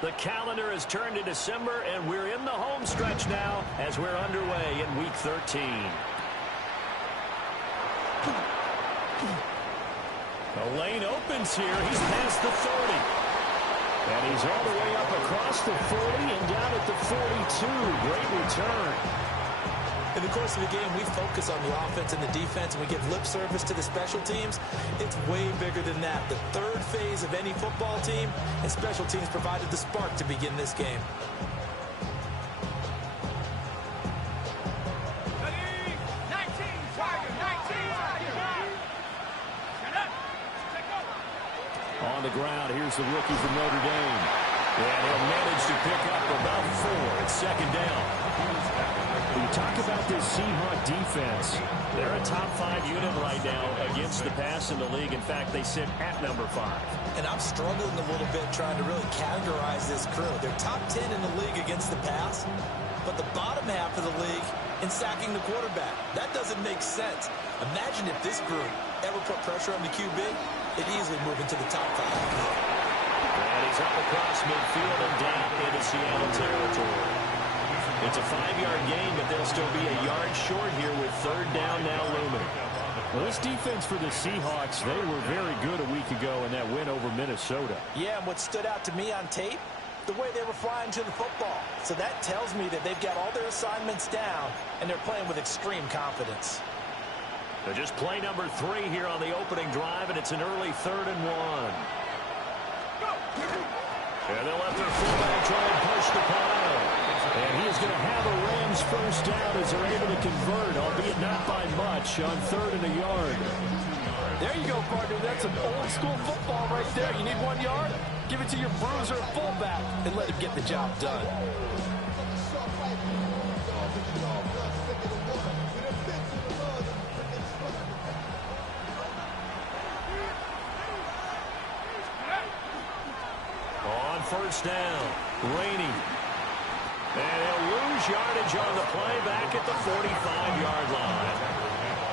The calendar has turned to December, and we're in the home stretch now as we're underway in Week 13. The lane opens here. He's past the 30. And he's all the way up across the 40 and down at the 42. Great return. In the course of the game, we focus on the offense and the defense, and we give lip service to the special teams. It's way bigger than that. The third phase of any football team, and special teams provided the spark to begin this game. On the ground, here's the rookie from Notre Dame. And he'll manage to pick up about 4. It's second down. When you talk about this Seahawk defense, they're a top 5 unit right now against the pass in the league. In fact, they sit at number 5. And I'm struggling a little bit trying to really categorize this crew. They're top 10 in the league against the pass, but the bottom half of the league in sacking the quarterback. That doesn't make sense. Imagine if this group ever put pressure on the QB, it'd easily move into the top 5. And he's up across midfield and down into Seattle territory. It's a 5-yard gain, but they'll still be a yard short here with third down now looming. Well, this defense for the Seahawks, they were very good a week ago in that win over Minnesota. Yeah, and what stood out to me on tape, the way they were flying to the football. So that tells me that they've got all their assignments down, and they're playing with extreme confidence. They're just play number 3 here on the opening drive, and it's an early 3rd and 1. And they'll let their fullback try and push the pile. And he is going to have a Rams first down as they're able to convert, albeit not by much, on 3rd and a yard. There you go, partner. That's some old-school football right there. You need 1 yard? Give it to your bruiser fullback and let him get the job done. On first down, Rainey. And he'll lose yardage on the play back at the 45-yard line.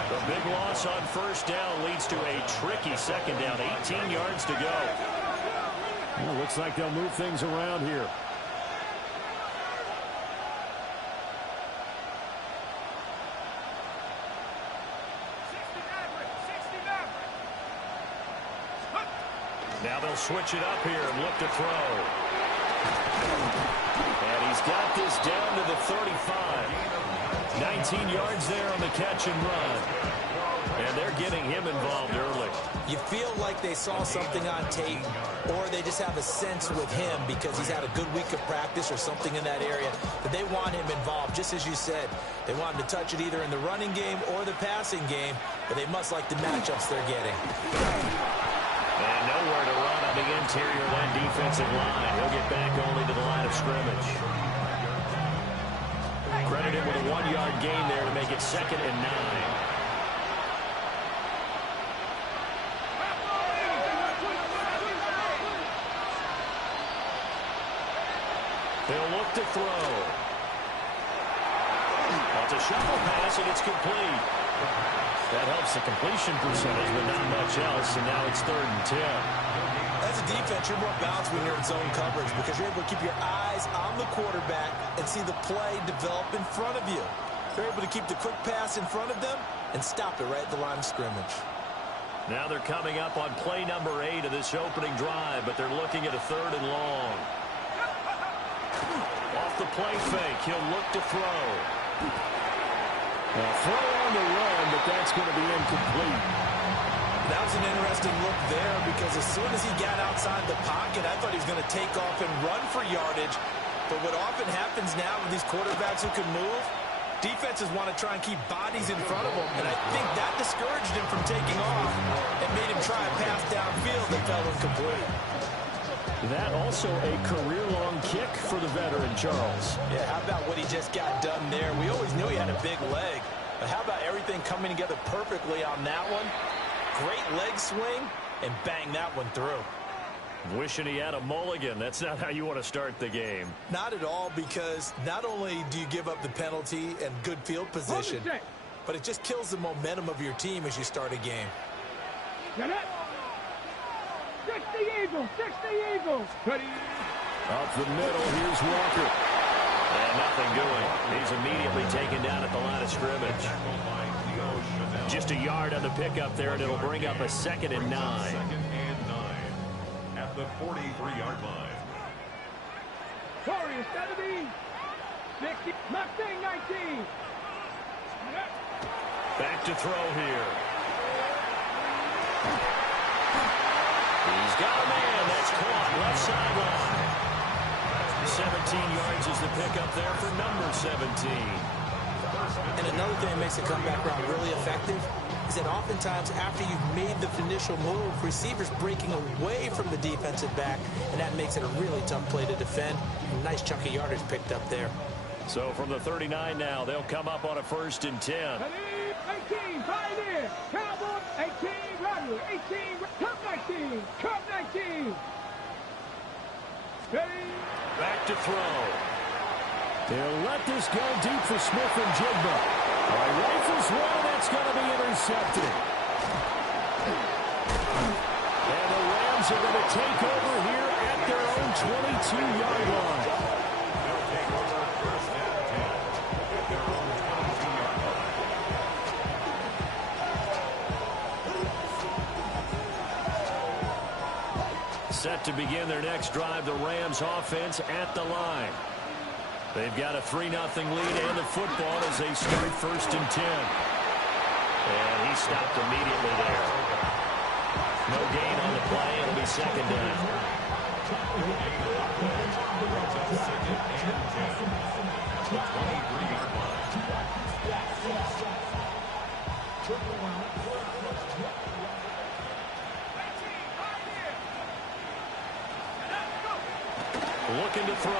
The big loss on first down leads to a tricky second down, 18 yards to go. Well, looks like they'll move things around here. Now they'll switch it up here and look to throw. And he's got this down to the 35. 19 yards there on the catch and run. And they're getting him involved early. You feel like they saw something on tape, or they just have a sense with him because he's had a good week of practice or something in that area that they want him involved, just as you said. They want him to touch it either in the running game or the passing game, but they must like the matchups they're getting. And nowhere to run on the interior of that defensive line. He'll get back only to the line of scrimmage. Credit him with a 1-yard gain there to make it 2nd and 9. They'll look to throw. Well, it's a shuffle pass, and it's complete. That helps the completion percentage, but not much else, and now it's 3rd and 10. As a defense, you're more balanced when you're in zone coverage because you're able to keep your eyes on the quarterback and see the play develop in front of you. They're able to keep the quick pass in front of them and stop it right at the line of scrimmage. Now they're coming up on play number 8 of this opening drive, but they're looking at a 3rd and long. Off the play fake, he'll look to throw. A throw on the run, but that's going to be incomplete. That was an interesting look there because as soon as he got outside the pocket, I thought he was going to take off and run for yardage. But what often happens now with these quarterbacks who can move, defenses want to try and keep bodies in front of them. And I think that discouraged him from taking off and made him try a pass downfield that fell incomplete. That also a career-long kick for the veteran, Charles. Yeah, how about what he just got done there? We always knew he had a big leg. But how about everything coming together perfectly on that one? Great leg swing, and bang that one through. Wishing he had a mulligan. That's not how you want to start the game. Not at all, because not only do you give up the penalty and good field position, but it just kills the momentum of your team as you start a game. Get it? 60 Eagles, 60 Eagles. Ready? Up the middle, here's Walker. And nothing doing. He's immediately taken down at the line of scrimmage. Just a yard on the pickup there, and it'll bring up a 2nd and 9. At the 43-yard line. Warriors 70, 60, Mustang 19. Back to throw here. He's got a man. That's caught left sideline. 17 yards is the pickup there for number 17. And another thing that makes the comeback route really effective is that oftentimes after you've made the initial move, receivers breaking away from the defensive back, and that makes it a really tough play to defend. A nice chunk of yardage picked up there. So from the 39 now, they'll come up on a 1st and 10. 18, Pioneer, Cowboy, 18, Rodney, 18, Cup 19, Cup 19. Ready? Back to throw. They'll let this go deep for Smith and Jigba. Rifles one, that's going to be intercepted. And the Rams are going to take over here at their own 22-yard line. Set to begin their next drive, the Rams offense at the line. They've got a 3-0 lead and the football as they start 1st and 10. And he stopped immediately there. No gain on the play. It'll be 2nd down. Looking to throw.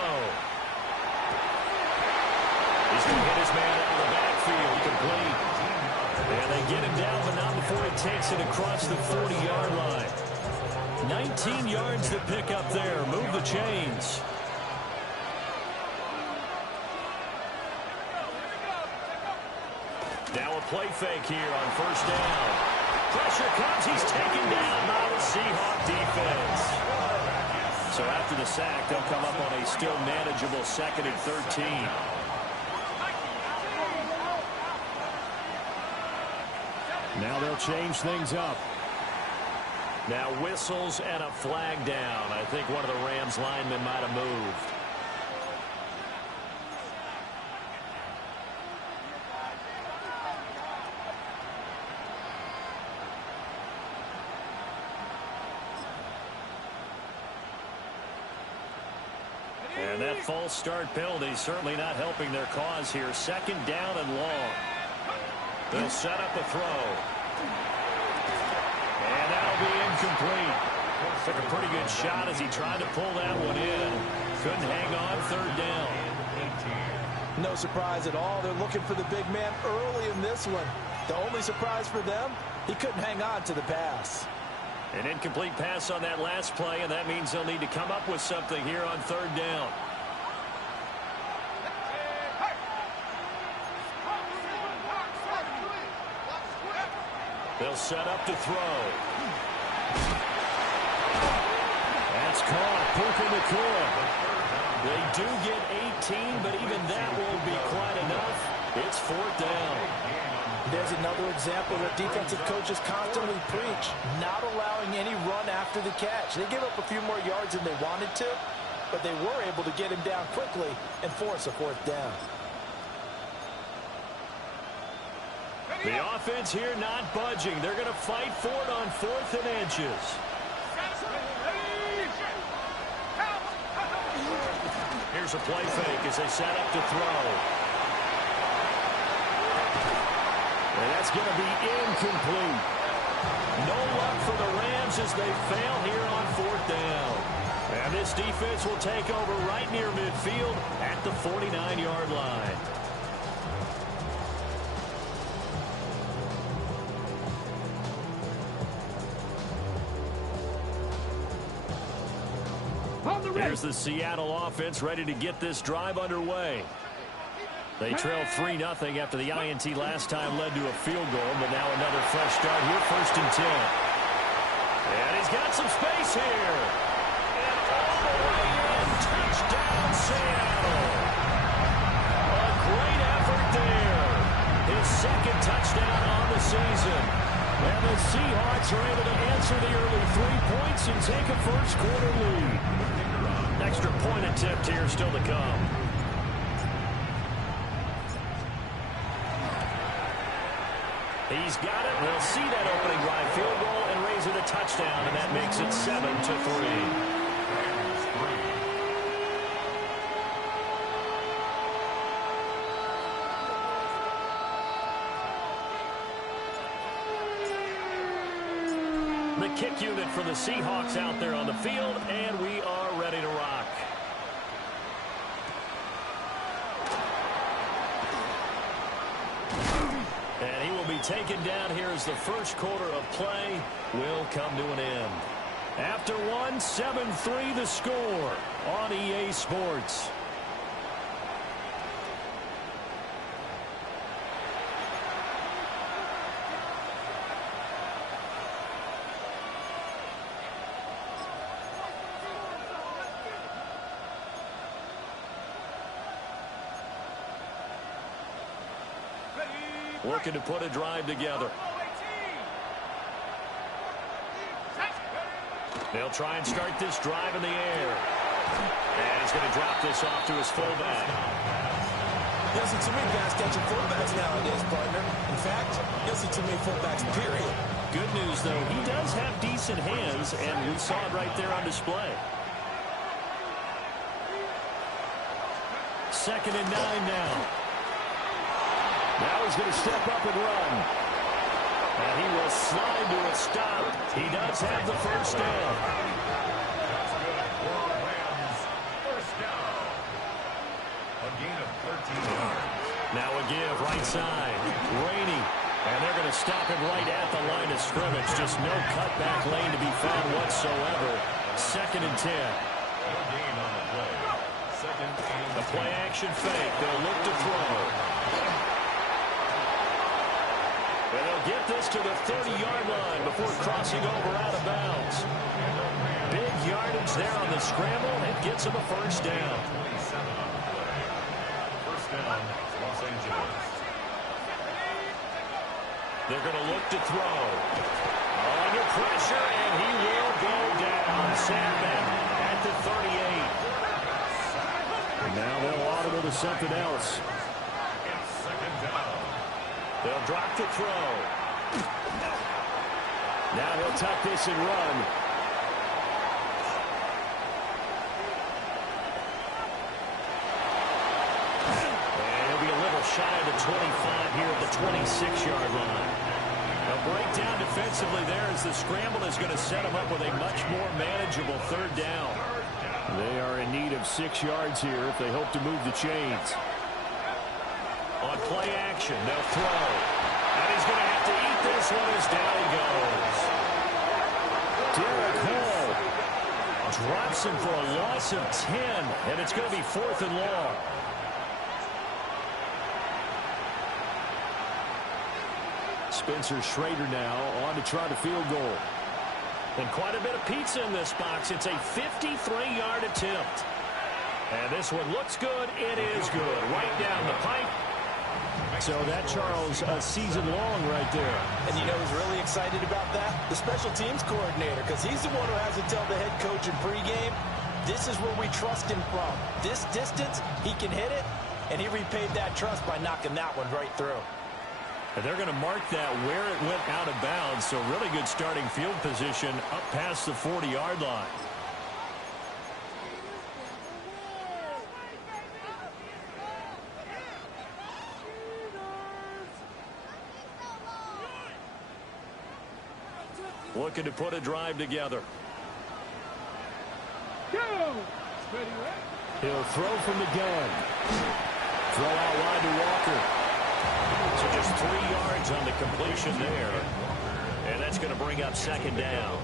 He's going to hit his man out of the backfield. Complete. And they get him down, but not before he takes it across the 40-yard line. 19 yards to pick up there. Move the chains. Now a play fake here on 1st down. Pressure comes. He's taken down by the Seahawk defense. So after the sack, they'll come up on a still manageable 2nd and 13. Now they'll change things up. Now whistles and a flag down. I think one of the Rams linemen might have moved. And that false start penalty certainly not helping their cause here. 2nd down and long. They'll set up a throw. And that'll be incomplete. Took a pretty good shot as he tried to pull that one in. Couldn't hang on. 3rd down. No surprise at all. They're looking for the big man early in this one. The only surprise for them, he couldn't hang on to the pass. An incomplete pass on that last play, and that means they'll need to come up with something here on 3rd down. They'll set up to throw. That's caught. Puka Nacua. They do get 18, but even that won't be quite enough. It's 4th down. There's another example that defensive coaches constantly preach, not allowing any run after the catch. They gave up a few more yards than they wanted to, but they were able to get him down quickly and force a 4th down. The offense here not budging. They're going to fight for it on 4th and inches. Here's a play fake as they set up to throw. And that's going to be incomplete. No luck for the Rams as they fail here on 4th down. And this defense will take over right near midfield at the 49-yard line. Here's the Seattle offense ready to get this drive underway. They trailed 3-0 after the INT last time led to a field goal, but now another fresh start here, 1st and 10. And he's got some space here. And all the way into take a first quarter lead. Extra point attempt here still to come. He's got it. We'll see that opening drive field goal and raise it a touchdown, and that makes it 7-3. The kick unit for the Seahawks out there on the field, and we are ready to rock. And he will be taken down here as the first quarter of play will come to an end. After one, 7-3 the score on EA Sports. Looking to put a drive together. They'll try and start this drive in the air. And he's going to drop this off to his fullback. You don't see too many pass catching fullbacks nowadays, partner. In fact, you don't see too many fullbacks, period. Good news, though, he does have decent hands, and we saw it right there on display. 2nd and 9 now. Now he's going to step up and run. And he will slide to a stop. He does have the first down. First down. A gain of 13 yards. Now a give right side. Rainey. And they're going to stop him right at the line of scrimmage. Just no cutback lane to be found whatsoever. 2nd and 10. No gain on the play. 2nd and 10. The play action fake. They'll look to throw. And they'll get this to the 30-yard line before crossing over out of bounds. Big yardage there on the scramble. It gets him a first down. 27 on the play. First down, Los Angeles. They're going to look to throw. Under pressure, and he will go down. Sam Beck at the 38. And now they'll audible to something else. It's 2nd down. They'll drop the throw. Now he'll tuck this and run. And he'll be a little shy of the 25 here at the 26-yard line. A breakdown defensively there as the scramble is going to set him up with a much more manageable 3rd down. They are in need of 6 yards here if they hope to move the chains. On play action, they'll throw. And he's going to have to eat this one as down he goes. Derek Hall drops him for a loss of 10, and it's going to be 4th and long. Spencer Schrader now on to try the field goal. And quite a bit of pizza in this box. It's a 53-yard attempt. And this one looks good. It is good. Right down the pipe. So that, Charles, a season long right there. And you know who's really excited about that? The special teams coordinator, because he's the one who has to tell the head coach in pregame, this is where we trust him from. This distance, he can hit it, and he repaid that trust by knocking that one right through. And they're going to mark that where it went out of bounds, so really good starting field position up past the 40-yard line. Looking to put a drive together. Go! He'll throw from the gun. Throw out wide to Walker. So just 3 yards on the completion there. And that's going to bring up 2nd down.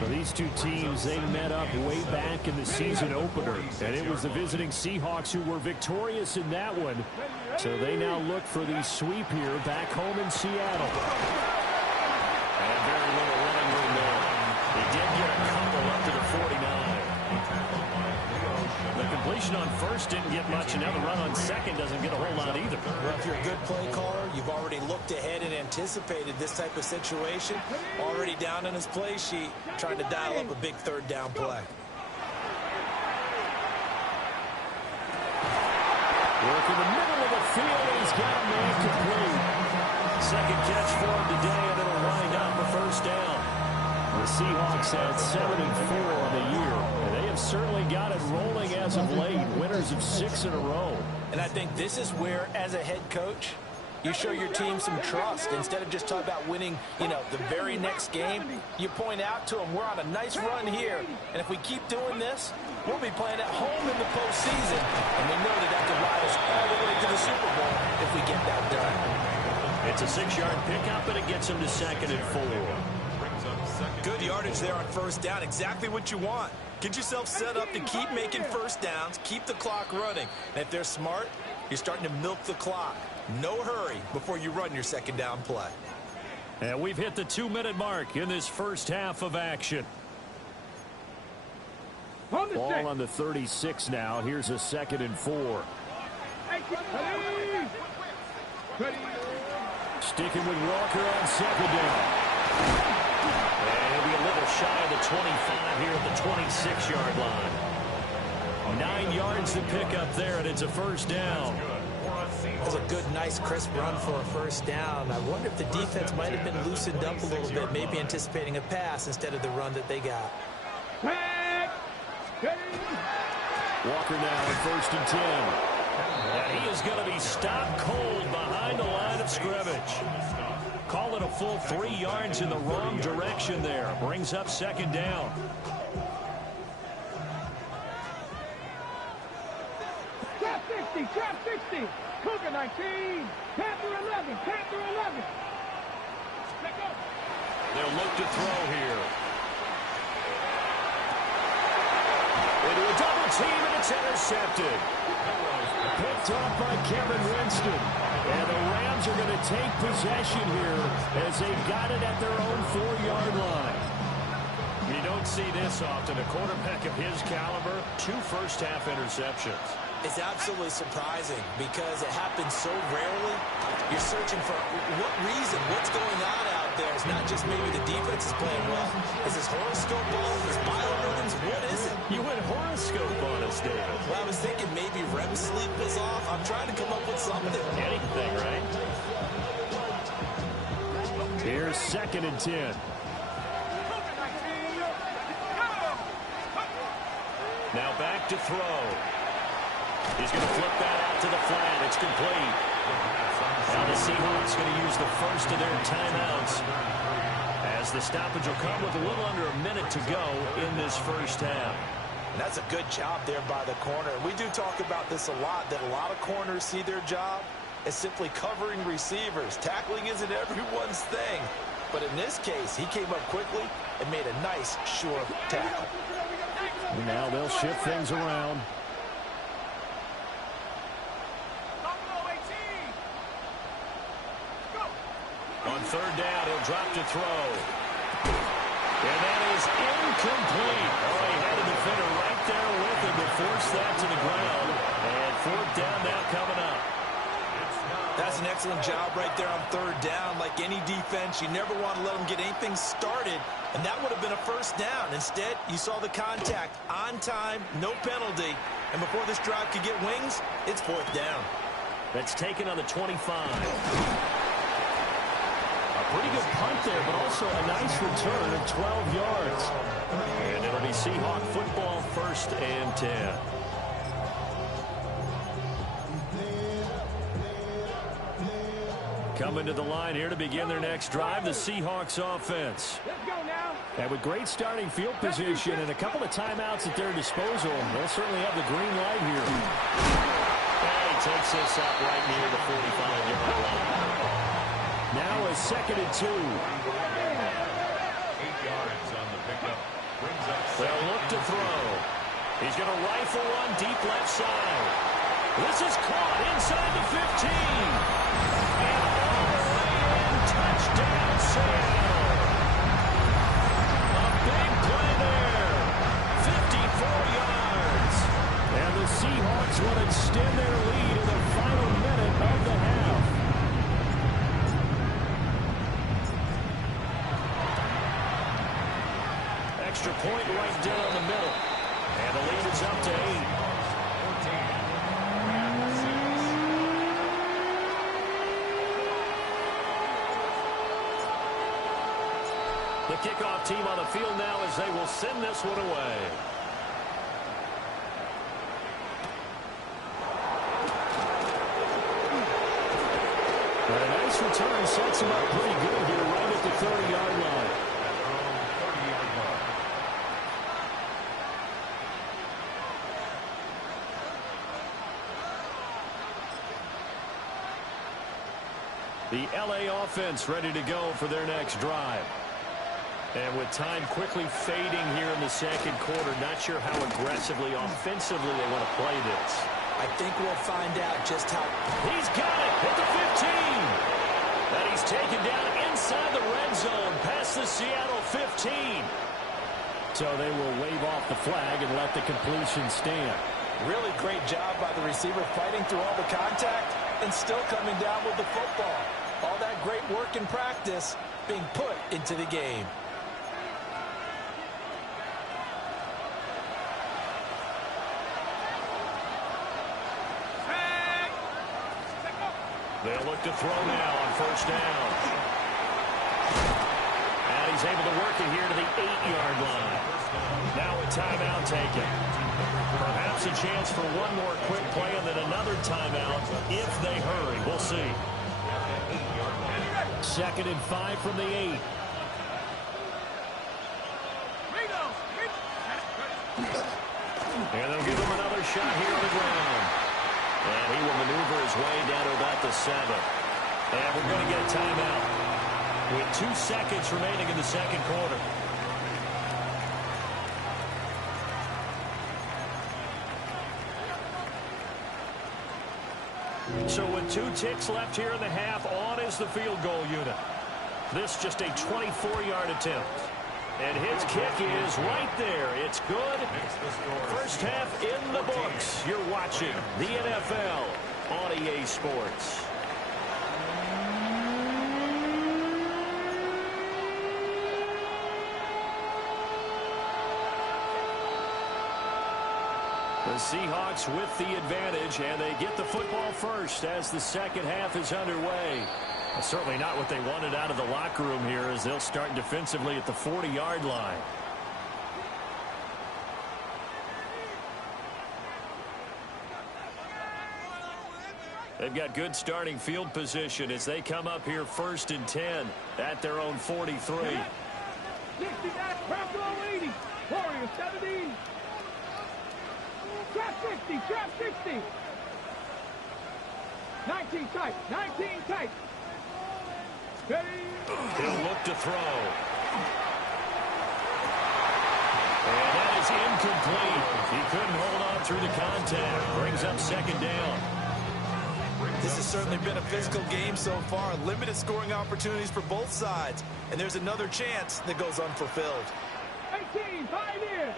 For these two teams, they met up way back in the season opener. And it was the visiting Seahawks who were victorious in that one. So they now look for the sweep here back home in Seattle. And very little running room there. He did get a couple up to the 49. The completion conversion on first didn't get much, and now the run on second doesn't get a whole lot either. Well, if you're a good play caller, you've already looked ahead and anticipated this type of situation. Already down on his play sheet, trying to dial up a big third down play. Work in the middle of the field, and he's got a man complete. Second catch for him today, and it'll wind up a first down. The Seahawks had 7-4 on the year, and they have certainly got it rolling as of late, winners of 6 in a row. And I think this is where, as a head coach, you show your team some trust. Instead of just talking about winning, the very next game, you point out to them, we're on a nice run here, and if we keep doing this, we'll be playing at home in the postseason, and we know that could ride us all the way to the Super Bowl if we get that done. It's a 6-yard pickup, and it gets him to 2nd and 4. Good yardage there on first down. Exactly what you want. Get yourself set up to keep making first downs, keep the clock running. And if they're smart, you're starting to milk the clock. No hurry before you run your second down play. And we've hit the 2-minute mark in this first half of action. Ball on the 36 now. Here's a 2nd and 4. Sticking with Walker on 2nd down. And he'll be a little shy of the 25 here at the 26-yard line. 9 yards to pick up there, and it's a first down. That was a good, nice, crisp run for a first down. I wonder if the defense might have been loosened up a little bit, maybe anticipating a pass instead of the run that they got. Walker now at 1st and 10. And he is going to be stopped cold behind the line of scrimmage. Call it a full 3 yards in the wrong direction there. Brings up 2nd down. Trap 60, trap 60. Cougar 19, Panther 11, Panther 11. Let go. They'll look to throw here. Into a double team, and it's intercepted. Picked off by Kevin Winston. And the Rams are going to take possession here as they got it at their own 4-yard line. You don't see this often. A quarterback of his caliber, 2 first-half interceptions. It's absolutely surprising because it happens so rarely. You're searching for what reason, what's going on out there. It's not just maybe the defense is playing well. Is this horoscope off? Is biorhythms? What is it? You went horoscope on us, David. Well, I was thinking maybe REM sleep was off. I'm trying to come up with something. Anything, right? Here's 2nd and 10. Now back to throw. He's going to flip that out to the flat. It's complete. Now the Seahawks going to use the first of their timeouts as the stoppage will come with a little under a minute to go in this first half. And that's a good job there by the corner. We do talk about this a lot, that a lot of corners see their job as simply covering receivers. Tackling isn't everyone's thing. But in this case, he came up quickly and made a nice, sure tackle. Now they'll shift things around. On 3rd down, he'll drop to throw. And that is incomplete. Oh, he had a defender right there with him to force that to the ground. And 4th down now coming up. That's an excellent job right there on 3rd down. Like any defense, you never want to let them get anything started. And that would have been a first down. Instead, you saw the contact on time, no penalty. And before this drive could get wings, it's 4th down. That's taken on the 25. Pretty good punt there, but also a nice return of 12 yards. And it'll be Seahawk football, 1st and 10. Coming to the line here to begin their next drive, the Seahawks offense. Let's go now. And with great starting field position and a couple of timeouts at their disposal, they'll certainly have the green light here. And he takes this up right near the 45-yard line. Now a 2nd and 2. 8 yards on the pickup. Brings up They'll look to throw. He's going to rifle one deep left side. This is caught inside the 15. And all the way in. Touchdown, Seattle. A big play there. 54 yards. And the Seahawks Seahawks will extend their lead in the final minute of the half. Extra point right down the middle. And the lead is up to 8. The kickoff team on the field now as they will send this one away. And a nice return sets him up pretty good here right at the 30-yard line. The LA offense ready to go for their next drive. And with time quickly fading here in the second quarter, not sure how aggressively, offensively they want to play this. I think we'll find out just how. He's got it at the 15. And he's taken down inside the red zone past the Seattle 15. So they will wave off the flag and let the completion stand. Really great job by the receiver fighting through all the contact and still coming down with the football. All that great work in practice being put into the game. They'll look to throw now on first down. And he's able to work it here to the 8-yard line. Now a timeout taken. Perhaps a chance for one more quick play and then another timeout if they hurry. We'll see. 2nd and 5 from the 8. And they'll give him another shot here on the ground. And he will maneuver his way down to about the 7. And we're going to get a timeout with 2 seconds remaining in the second quarter. So with 2 ticks left here in the half, on is the field goal unit. This just a 24-yard attempt. And his kick is right there. It's good. First half in the books. You're watching the NFL on EA Sports. The Seahawks with the advantage, and they get the football first as the second half is underway. Certainly not what they wanted out of the locker room here as they'll start defensively at the 40-yard line. They've got good starting field position as they come up here 1st and 10 at their own 43. 69, Bronco 80, Warriors 70. Trap 60, trap 60. 19 tight, 19 tight. Ready. He'll look to throw. And that is incomplete. He couldn't hold on through the contact. Brings up 2nd down. This has certainly been a physical game so far. Limited scoring opportunities for both sides. And there's another chance that goes unfulfilled. 18, 5 in.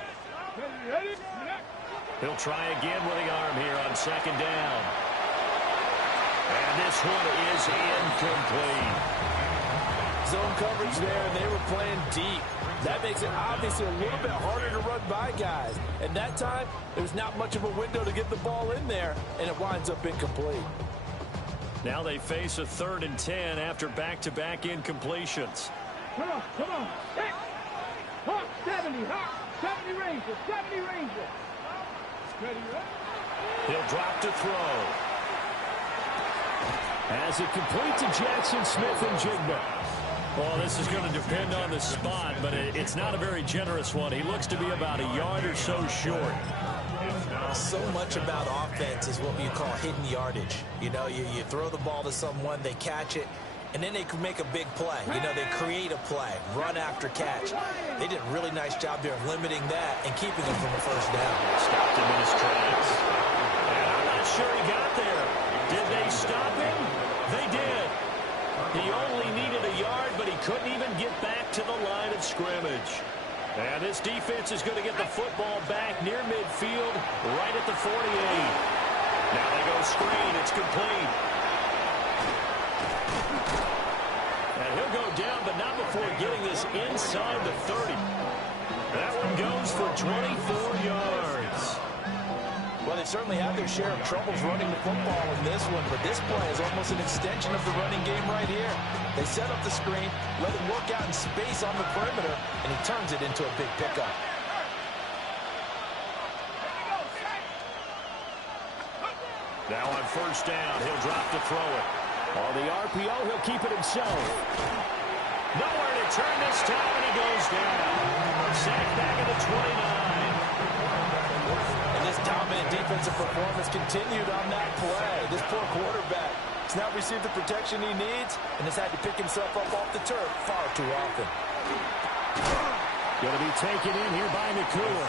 Ready. He'll try again with the arm here on 2nd down. And this one is incomplete. Zone coverage there, and they were playing deep. That makes it obviously a little bit harder to run by guys. And that time, there's not much of a window to get the ball in there, and it winds up incomplete. Now they face a 3rd and 10 after back-to-back incompletions. Come on, come on. Hit. Hawk 70, Hawk 70 Ranger, 70 Ranger. Ready, ready. He'll drop to throw. As it complete to Jackson Smith and Jigba. Well, this is going to depend on the spot, but it's not a very generous one. He looks to be about a yard or so short. So much about offense is what you call hidden yardage. You know, you throw the ball to someone, they catch it, and then they can make a big play. You know, they create a play, run after catch. They did a really nice job there of limiting that and keeping him from a first down. Stopped him in his tracks. And I'm not sure he got there. Did they stop him? They did. He only needed a yard, but he couldn't even get back to the line of scrimmage. And this defense is going to get the football back near midfield, right at the 48. Now they go screen. It's complete. And he'll go down, but not before getting this inside the 30. That one goes for 24 yards. Well, they certainly had their share of troubles running the football in this one, but this play is almost an extension of the running game right here. They set up the screen, let him work out in space on the perimeter, and he turns it into a big pickup. Now on first down, he'll drop to throw it. On the RPO, he'll keep it himself. Nowhere to turn this time, and he goes down. Sacked back at the 29. And this dominant defensive performance continued on that play. This poor quarterback has not received the protection he needs and has had to pick himself up off the turf far too often. Going to be taken in here by Nakua.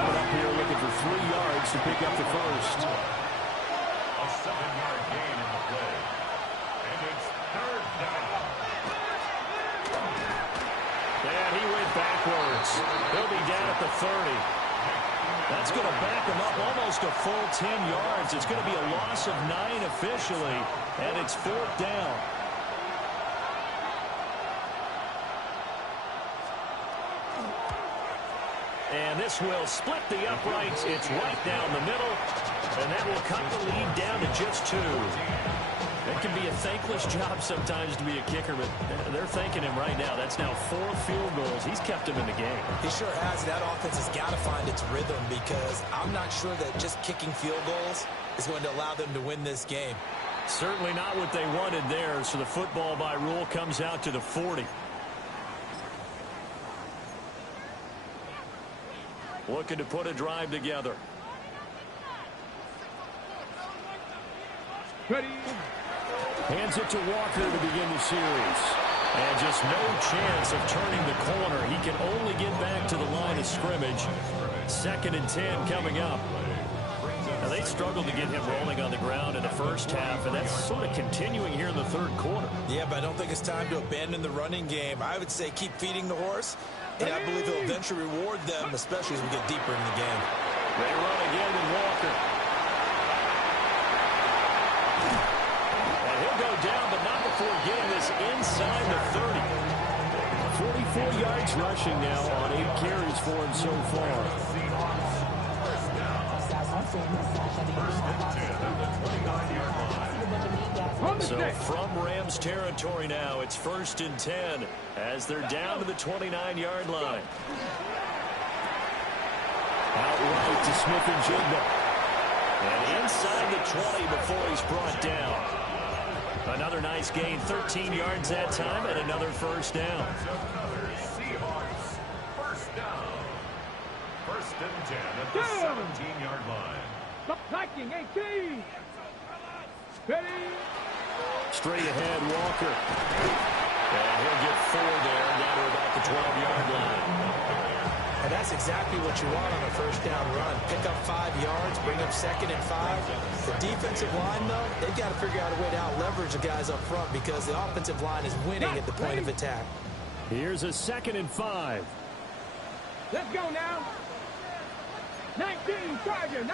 Coming up here looking for 3 yards to pick up the first. A 7-yard gain in the play. And it's third down. And he went backwards. He'll be down at the 30. That's going to back him up almost a full 10 yards. It's going to be a loss of 9 officially, and it's fourth down. And this will split the uprights. It's right down the middle, and that will cut the lead down to just 2. It can be a thankless job sometimes to be a kicker, but they're thanking him right now. That's now 4 field goals. He's kept him in the game. He sure has. That offense has got to find its rhythm because I'm not sure that just kicking field goals is going to allow them to win this game. Certainly not what they wanted there, so the football by rule comes out to the 40. Looking to put a drive together. Ready. Hands it to Walker to begin the series. And just no chance of turning the corner. He can only get back to the line of scrimmage. 2nd and 10 coming up. Now they struggled to get him rolling on the ground in the first half, and that's sort of continuing here in the third quarter. Yeah, but I don't think it's time to abandon the running game. I would say keep feeding the horse, and I believe he'll eventually reward them, especially as we get deeper in the game. They run again with Walker. And he'll go down, but not before getting this inside the 30. 44 yards rushing now on 8 carries for him so far. So from Rams territory now, it's 1st and 10 as they're down to the 29-yard line. Outright to Smith-Njigba. And inside the 20 before he's brought down. Another nice gain, 13 yards that time, and another first down. Seahawks, first down. 1st and 10 at the 17-yard line. Blocking 18. Ready. Straight ahead, Walker. And he'll get 4 there, down to about the 12-yard line. And that's exactly what you want on a first down run. Pick up 5 yards, bring up 2nd and 5. The defensive line, though, they've got to figure out a way to out-leverage the guys up front because the offensive line is winning at the point of attack. Here's a 2nd and 5. Let's go now. 19 Charger,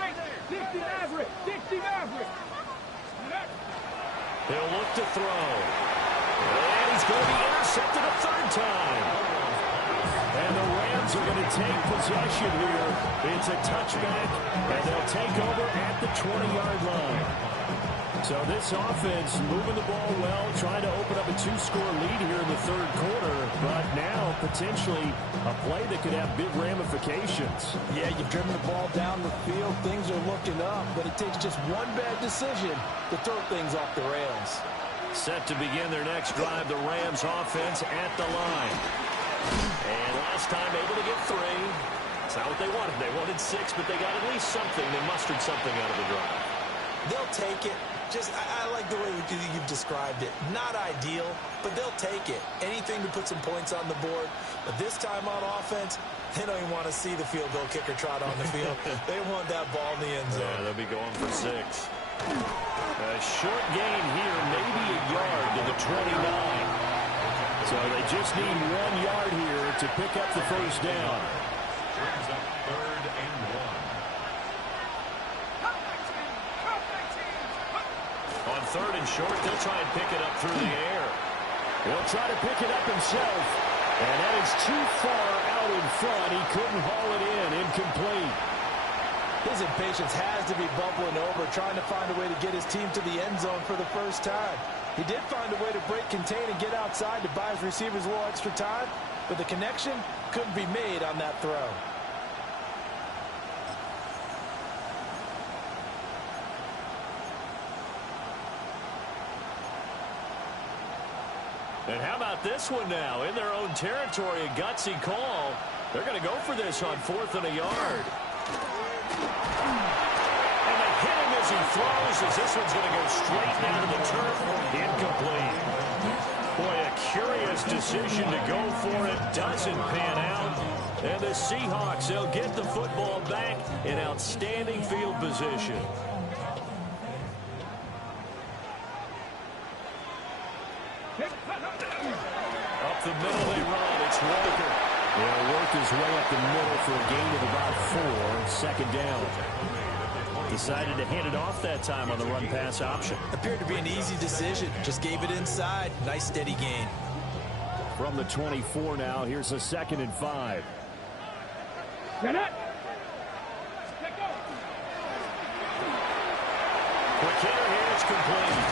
60 Maverick, 60 Maverick. He'll look to throw. And he's going to be intercepted a 3rd time. And the Rams are going to take possession here. It's a touchback, and they'll take over at the 20-yard line. So this offense moving the ball well, trying to open up a 2-score lead here in the 3rd quarter, but now potentially a play that could have big ramifications. Yeah, you've driven the ball down the field. Things are looking up, but it takes just one bad decision to throw things off the rails. Set to begin their next drive, the Rams offense at the line. And last time able to get 3. It's not what they wanted. They wanted 6, but they got at least something. They mustered something out of the drive. They'll take it. I like the way you've described it. Not ideal, but they'll take it. Anything to put some points on the board. But this time on offense, they don't even want to see the field goal kicker trot on the field. They want that ball in the end zone. Yeah, they'll be going for 6. A short gain here, maybe a yard to the 29. So they just need 1 yard here to pick up the first down. Brings up 3rd and 1. third and short. They'll try and pick it up through the air. He'll try to pick it up himself. And that is too far out in front. He couldn't haul it in. Incomplete. His impatience has to be bubbling over, trying to find a way to get his team to the end zone for the first time. He did find a way to break contain and get outside to buy his receivers a little extra time, but the connection couldn't be made on that throw. And how about this one now? In their own territory, a gutsy call. They're going to go for this on 4th and a yard. And they hit him as he throws, as this one's going to go straight down to the turf. Incomplete. Boy, a curious decision to go for it. Doesn't pan out. And the Seahawks, they'll get the football back in outstanding field position. Up the middle they run. It's Walker. He'll work his way up the middle for a gain of about 4. 2nd down. Decided to hand it off that time on the run-pass option. Appeared to be an easy decision. Just gave it inside. Nice steady gain. From the 24 now, here's a 2nd and 5. Get it. Quick hitter here. It's complete.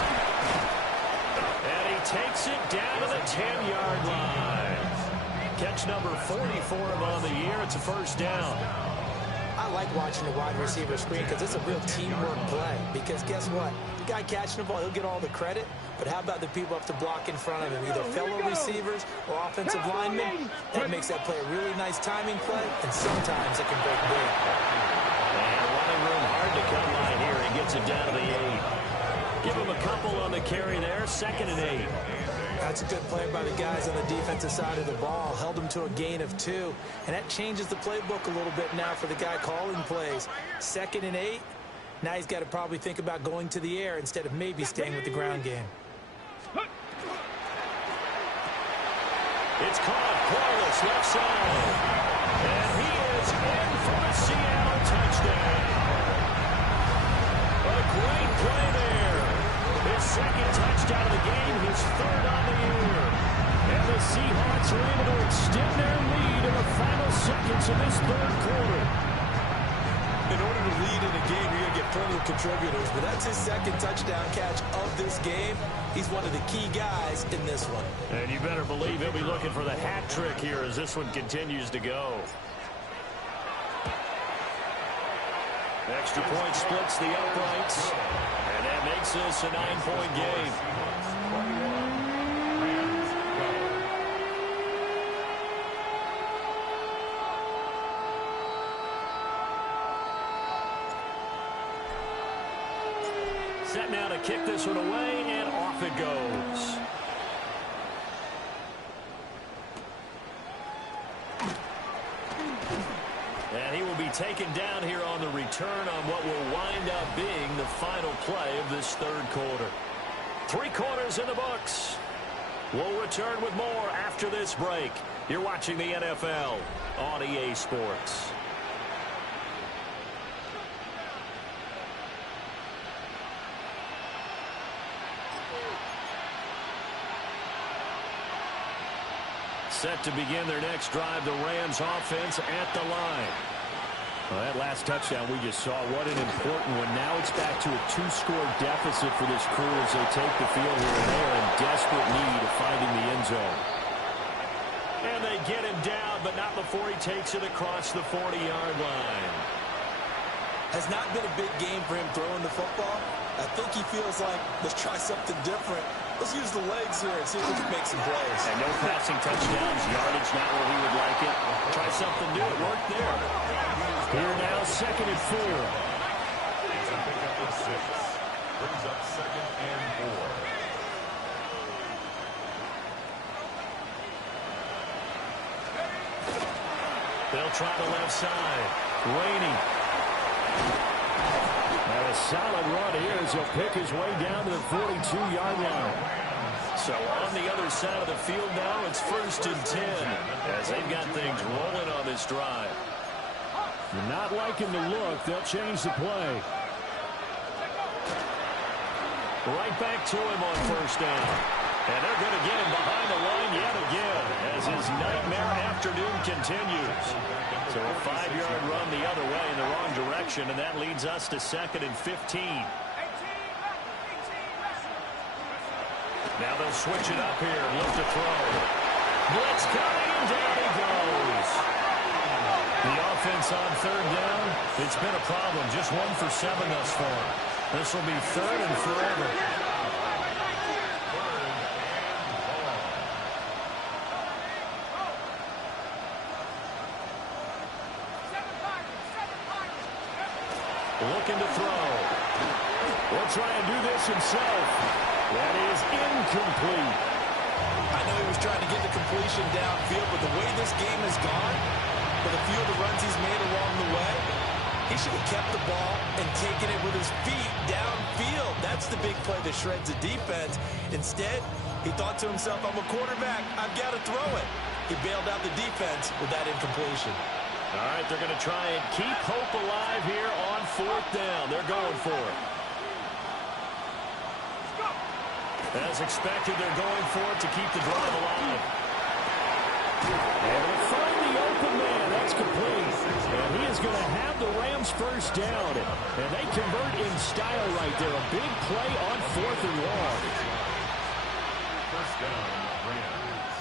And he takes it down to the 10-yard line. Catch number 40 for him on the year. It's a 1st down. I like watching the wide receiver screen because it's a real teamwork play. Because guess what? The guy catching the ball, he'll get all the credit. But how about the people up to block in front of him? Either fellow receivers or offensive linemen. That makes that play a really nice timing play. And sometimes it can break big. And running room hard to come by here. He gets it down to the 8. Give him a couple on the carry there. 2nd and 8. That's a good play by the guys on the defensive side of the ball. Held him to a gain of 2. And that changes the playbook a little bit now for the guy calling plays. 2nd and 8. Now he's got to probably think about going to the air instead of maybe staying with the ground game. It's caught. Corliss left side. And he is in for a Seattle touchdown. A great play there. His 2nd touchdown of the game, his 3rd on the year. And the Seahawks are able to extend their lead in the final seconds of this 3rd quarter. In order to lead in a game, you're going to get plenty of contributors, but that's his 2nd touchdown catch of this game. He's one of the key guys in this one. And you better believe he'll be looking for the hat trick here as this one continues to go. Extra point splits the uprights. And that makes this a 9-point game. Set now to kick this one away, and off it goes. And he will be taken down here on the return on what will wind up being the final play of this 3rd quarter. 3 quarters in the books. We'll return with more after this break. You're watching the NFL on EA Sports. Set to begin their next drive, the Rams offense at the line. Well, that last touchdown we just saw, what an important one. Now it's back to a 2-score deficit for this crew as they take the field here, and they are in desperate need of finding the end zone. And they get him down, but not before he takes it across the 40-yard line. Has not been a big game for him throwing the football. I think he feels like, let's try something different. Let's use the legs here and see if we can make some plays. And no passing touchdowns, yardage not where he would like it. Try something new. It worked there. Here now, 2nd and 4. Pick up the 6. Brings up 2nd and 4. They'll try the left side. Rainey. And a solid run here as he'll pick his way down to the 42-yard line. So on the other side of the field now, it's 1st and 10 as they've got things rolling on this drive. Not liking the look. They'll change the play. Right back to him on first down. And they're going to get him behind the line yet again as his nightmare afternoon continues. So a 5-yard run the other way in the wrong direction, and that leads us to 2nd and 15. Now they'll switch it up here. Look to throw. Blitz coming, and down he goes. The offense on 3rd down, it's been a problem. Just 1 for 7 thus far. This will be 3rd and forever. Looking to throw. Will try and do this himself. That is incomplete. I know he was trying to get the completion downfield, but the way this game has gone, with a few of the runs he's made along the way, he should have kept the ball and taken it with his feet downfield. That's the big play that shreds the defense. Instead, he thought to himself, I'm a quarterback, I've got to throw it. He bailed out the defense with that incompletion. All right, they're going to try and keep hope alive here on 4th down. They're going for it. As expected, they're going for it to keep the drive alive. And they'll find the open man. That's complete. And he is going to have the Rams first down. And they convert in style right there. A big play on 4th and long. First down, Rams.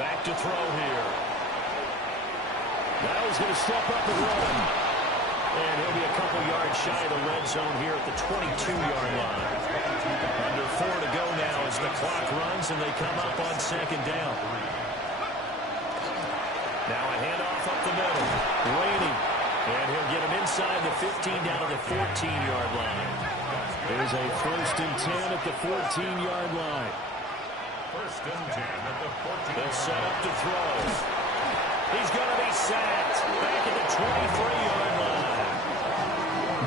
Back to throw here. Now he's going to step up and run. And he'll be a couple yards shy of the red zone here at the 22-yard line. Under 4 to go now as the clock runs and they come up on 2nd down. Now a handoff up the middle. Rainey. And he'll get him inside the 15 down to the 14-yard line. There's a 1st and 10 at the 14-yard line. 1st and 10 at the 14. They'll set up to throw. He's going to be sacked back at the 23-yard line.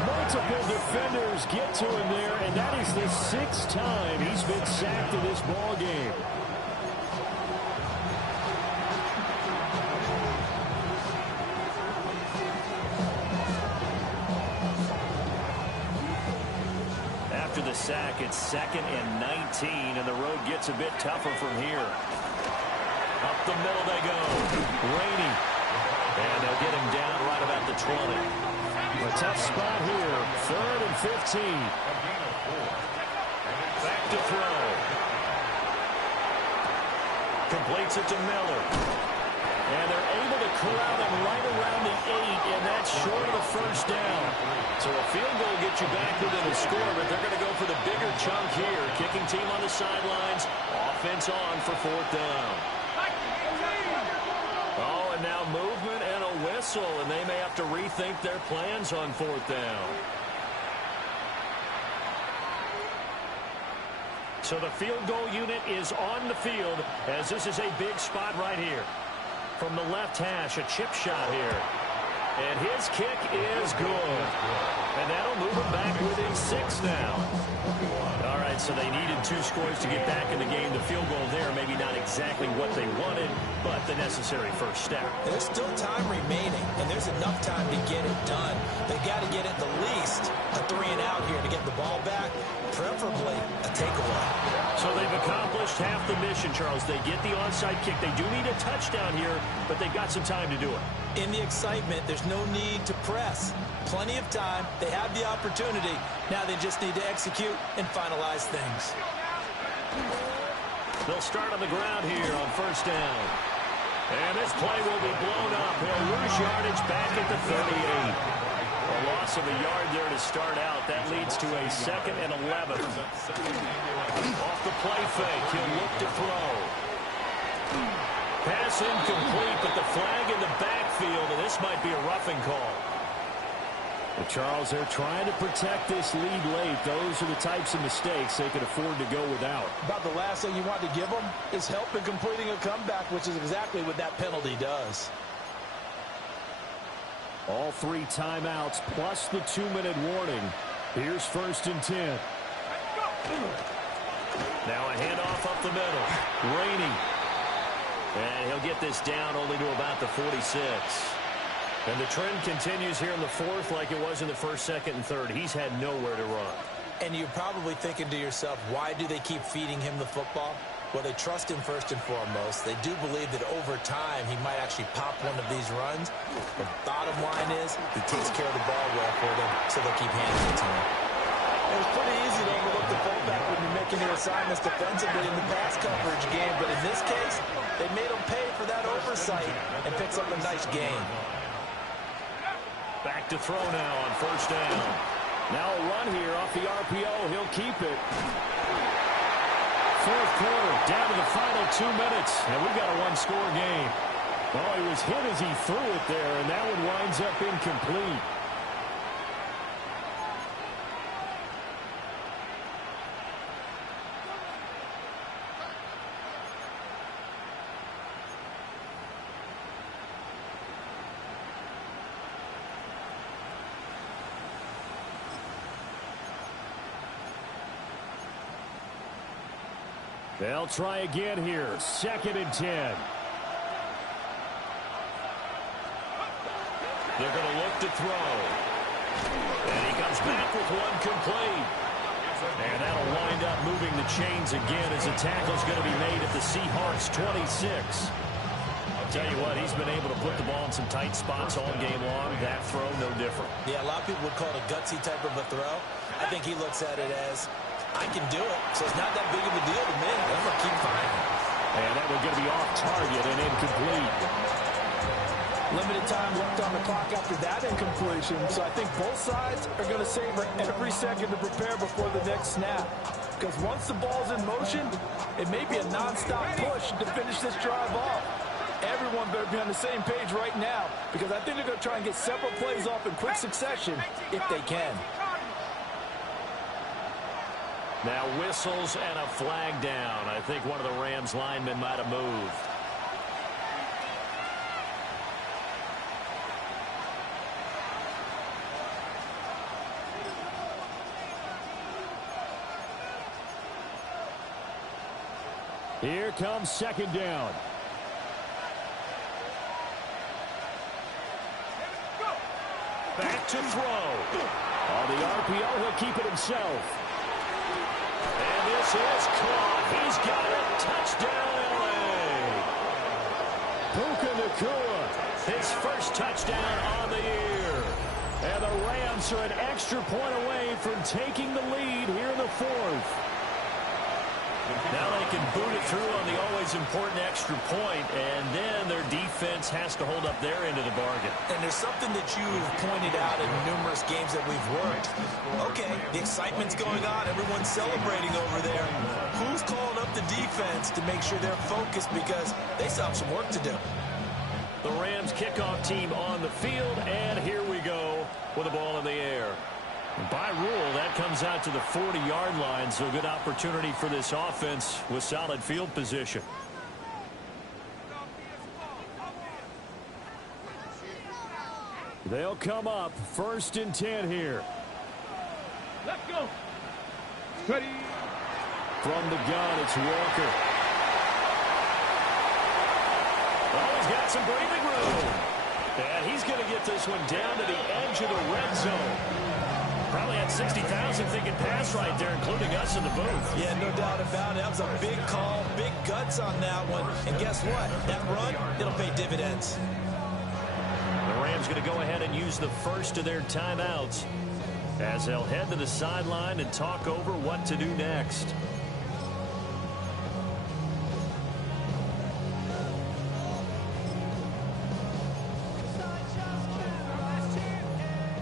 Multiple defenders get to him there, and that is the 6th time he's been sacked in this ball game. After the sack, it's 2nd and 19, and the road gets a bit tougher from here. Up the middle they go. Rainey. And they'll get him down right about the 20. A tough spot here. 3rd and 15. Back to throw. Completes it to Miller. And they're able to corral him right around the 8, and that's short of the first down. So a field goal gets you back within a score, but they're going to go for the bigger chunk here. Kicking team on the sidelines. Offense on for 4th down. Oh, and now movement and a whistle, and they may have to rethink their plans on 4th down. So the field goal unit is on the field as this is a big spot right here. From the left hash, a chip shot here. And his kick is good. And that'll move him back within 6 now. All right, so they needed 2 scores to get back in the game. The field goal there, maybe not exactly what they wanted, but the necessary first step. There's still time remaining, and there's enough time to get it done. They've got to get at the least a 3-and-out here to get the ball back, preferably a takeaway. So they've accomplished half the mission, Charles. They get the onside kick. They do need a touchdown here, but they've got some time to do it. In the excitement, there's no need to press. Plenty of time. They have the opportunity. Now they just need to execute and finalize things. They'll start on the ground here on first down. And this play will be blown up. He'll lose yardage back at the 38. A loss of a yard there to start out. That leads to a 2nd and 11. Off the play fake. He'll look to throw. Pass incomplete, but the flag in the backfield, and this might be a roughing call. Well, Charles, they're trying to protect this lead late. Those are the types of mistakes they can afford to go without. About the last thing you want to give them is help in completing a comeback, which is exactly what that penalty does. All 3 timeouts plus the 2-minute warning. Here's 1st and 10. Now a handoff up the middle. Rainey. And he'll get this down only to about the 46. And the trend continues here in the 4th like it was in the 1st, 2nd, and 3rd. He's had nowhere to run. And you're probably thinking to yourself, why do they keep feeding him the football? Well, they trust him first and foremost. They do believe that over time he might actually pop one of these runs. The bottom line is he takes care of the ball well for them, so they'll keep handing it to him. It was pretty easy to overlook the fullback when you're making your assignments defensively in the pass coverage game, but in this case, they made him pay for that oversight and picks up a nice gain. Back to throw now on first down. Now a run here off the RPO. He'll keep it. Fourth quarter, down to the final 2 minutes, and we've got a one-score game. Well, he was hit as he threw it there, and that one winds up incomplete. They'll try again here. 2nd and 10. They're going to look to throw. And he comes back with one complete. And that'll wind up moving the chains again as the tackle's going to be made at the Seahawks 26. I'll tell you what, he's been able to put the ball in some tight spots all game long. That throw, no different. Yeah, a lot of people would call it a gutsy type of a throw. I think he looks at it as, I can do it, so it's not that big of a deal to me. I'm going to keep fighting. And that one's going to be off target and incomplete. Limited time left on the clock after that incompletion, so I think both sides are going to savor every second to prepare before the next snap. Because once the ball's in motion, it may be a nonstop push to finish this drive off. Everyone better be on the same page right now, because I think they're going to try and get several plays off in quick succession if they can. Now whistles and a flag down. I think one of the Rams linemen might have moved. Here comes 2nd down. Back to throw. On the RPO, he'll keep it himself. And this is caught. He's got it. Touchdown, L.A. Puka Nacua. His first touchdown on the year. And the Rams are an extra point away from taking the lead here in the 4th. Now they can boot it through on the always important extra point, and then their defense has to hold up their end of the bargain. And there's something that you've pointed out in numerous games that we've worked. Okay, the excitement's going on. Everyone's celebrating over there. Who's calling up the defense to make sure they're focused, because they still have some work to do? The Rams kickoff team on the field, and here we go with the ball in the air. By rule, that comes out to the 40-yard line, so good opportunity for this offense with solid field position. They'll come up 1st and 10 here. Let's go. Ready. From the gun, it's Walker. Oh, he's got some breathing room. And he's going to get this one down to the edge of the red zone. Probably had 60,000 thinking pass right there, including us in the booth. Yeah, no doubt about it. That was a big call, big guts on that one. And guess what? That run, it'll pay dividends. The Rams going to go ahead and use the first of their timeouts as they'll head to the sideline and talk over what to do next.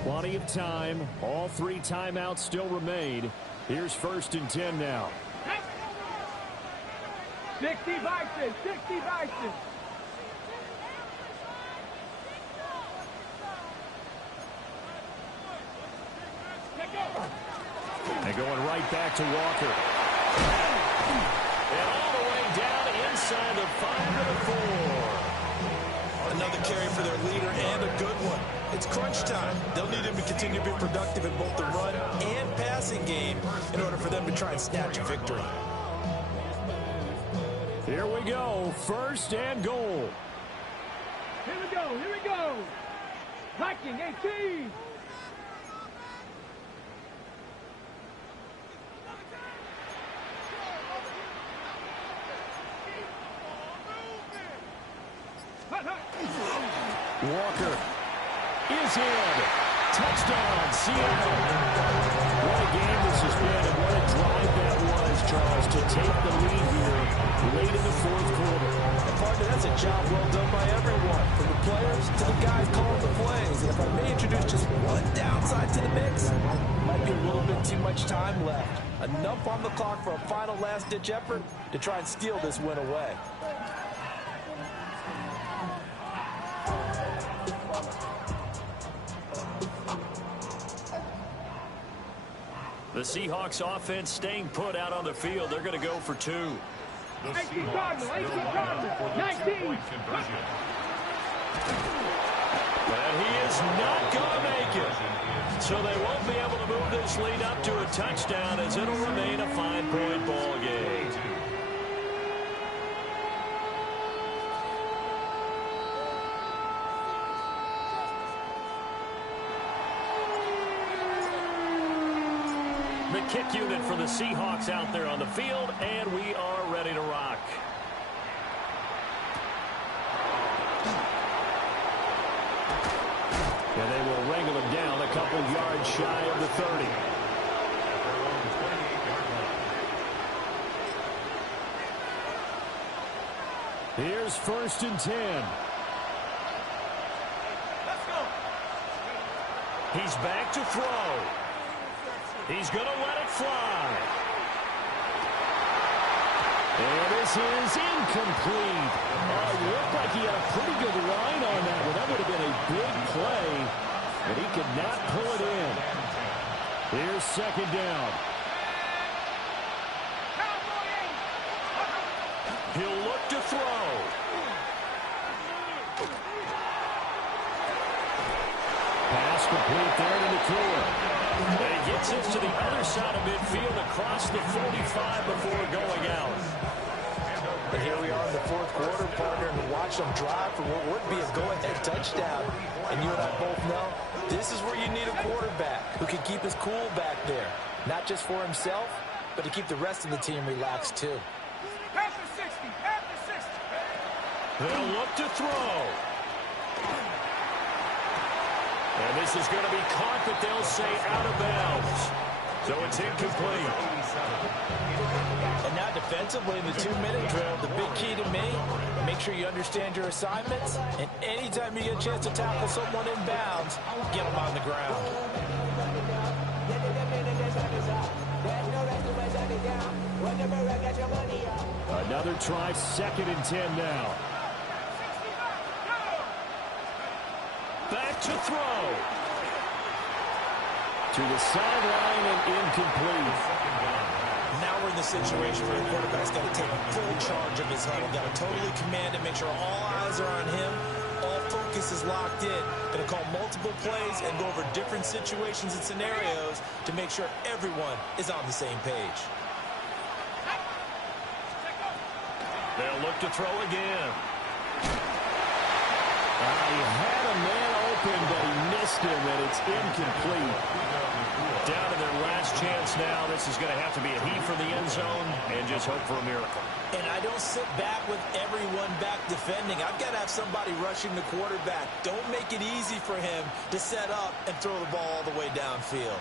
Plenty of time. All 3 timeouts still remain. Here's 1st and 10 now. 60 Bison, 60 Bison. And going right back to Walker. And all the way down inside the 5 to the 4. Another carry for their leader, and a good one. It's crunch time. They'll need him to continue to be productive in both the run and passing game in order for them to try and snatch a victory. Here we go. 1st and goal. Here we go, here we go. Viking 18. is in. Touchdown, Seattle. What a game this has been, and what a drive that was, Charles, to take the lead here late in the fourth quarter. And partner, that's a job well done by everyone, from the players to the guys calling the plays. And if I may introduce just one downside to the mix, might be a little bit too much time left. Enough on the clock for a final last-ditch effort to try and steal this win away. The Seahawks offense staying put out on the field. They're going to go for 2. The 18 Seahawks Cardinals, 18 will Cardinals, for the 19. two-point conversion. And he is not going to make it. So they won't be able to move this lead up to a touchdown, as it'll remain a 5-point ball game. The kick unit for the Seahawks out there on the field, and we are ready to rock. And they will wrangle him down a couple yards shy of the 30. Here's 1st and 10. Let's go. He's back to throw. He's going to let it fly. And this is incomplete. It looked like he had a pretty good line on that one. That would have been a big play, but he could not pull it in. Here's 2nd down. He'll look to throw. Pass complete there to McClure. And he gets this to the other side of midfield across the 45 before going out. And here we are in the fourth quarter, partner, and watch them drive for what would be a go-ahead touchdown. And you and I both know this is where you need a quarterback who can keep his cool back there. Not just for himself, but to keep the rest of the team relaxed too. After 60, after 60. They'll look to throw. And this is going to be caught, but they'll say out of bounds. So it's incomplete. And now defensively in the 2-minute drill, the big key to me, make sure you understand your assignments, and anytime you get a chance to tackle someone in bounds, get them on the ground. Another try, 2nd and 10 now. Back to throw. To the sideline and incomplete. Now we're in the situation where the quarterback's got to take full charge of his huddle. Got to totally command it, make sure all eyes are on him. All focus is locked in. Going to call multiple plays and go over different situations and scenarios to make sure everyone is on the same page. They'll look to throw again. He had a man open, but he missed him, and it's incomplete. Down to their last chance now. This is going to have to be a heave for the end zone and just hope for a miracle. And I don't sit back with everyone back defending. I've got to have somebody rushing the quarterback. Don't make it easy for him to set up and throw the ball all the way downfield.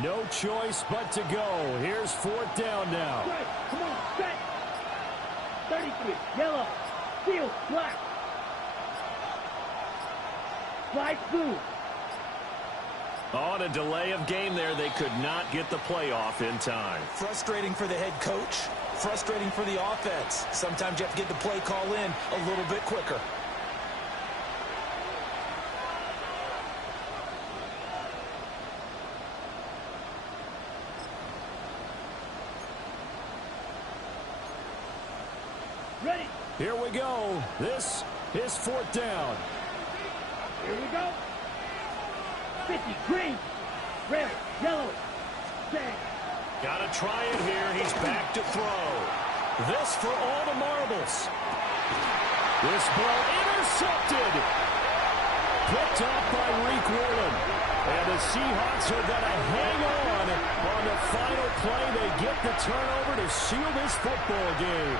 No choice but to go. Here's 4th down now. Right, come on, set. 33, yellow, field, black. Flag blue. On a delay of game there, they could not get the playoff in time. Frustrating for the head coach, frustrating for the offense. Sometimes you have to get the play call in a little bit quicker. Ready. Here we go. This is 4th down. Here we go. 50, green, red, yellow, red. Got to try it here. He's back to throw. This for all the marbles. This ball intercepted. picked up by Reek Woolen. And the Seahawks are going to hang on the final play. They get the turnover to seal this football game.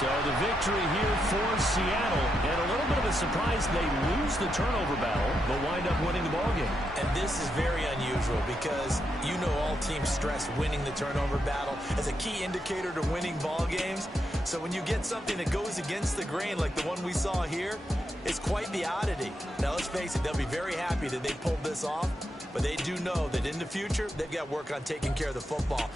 So the victory here for Seattle, and a little bit of a surprise, they lose the turnover battle, but wind up winning the ballgame. And this is very unusual because you know all teams stress winning the turnover battle as a key indicator to winning ball games. So when you get something that goes against the grain like the one we saw here, it's quite the oddity. Now let's face it, they'll be very happy that they pulled this off, but they do know that in the future they've got work on taking care of the football.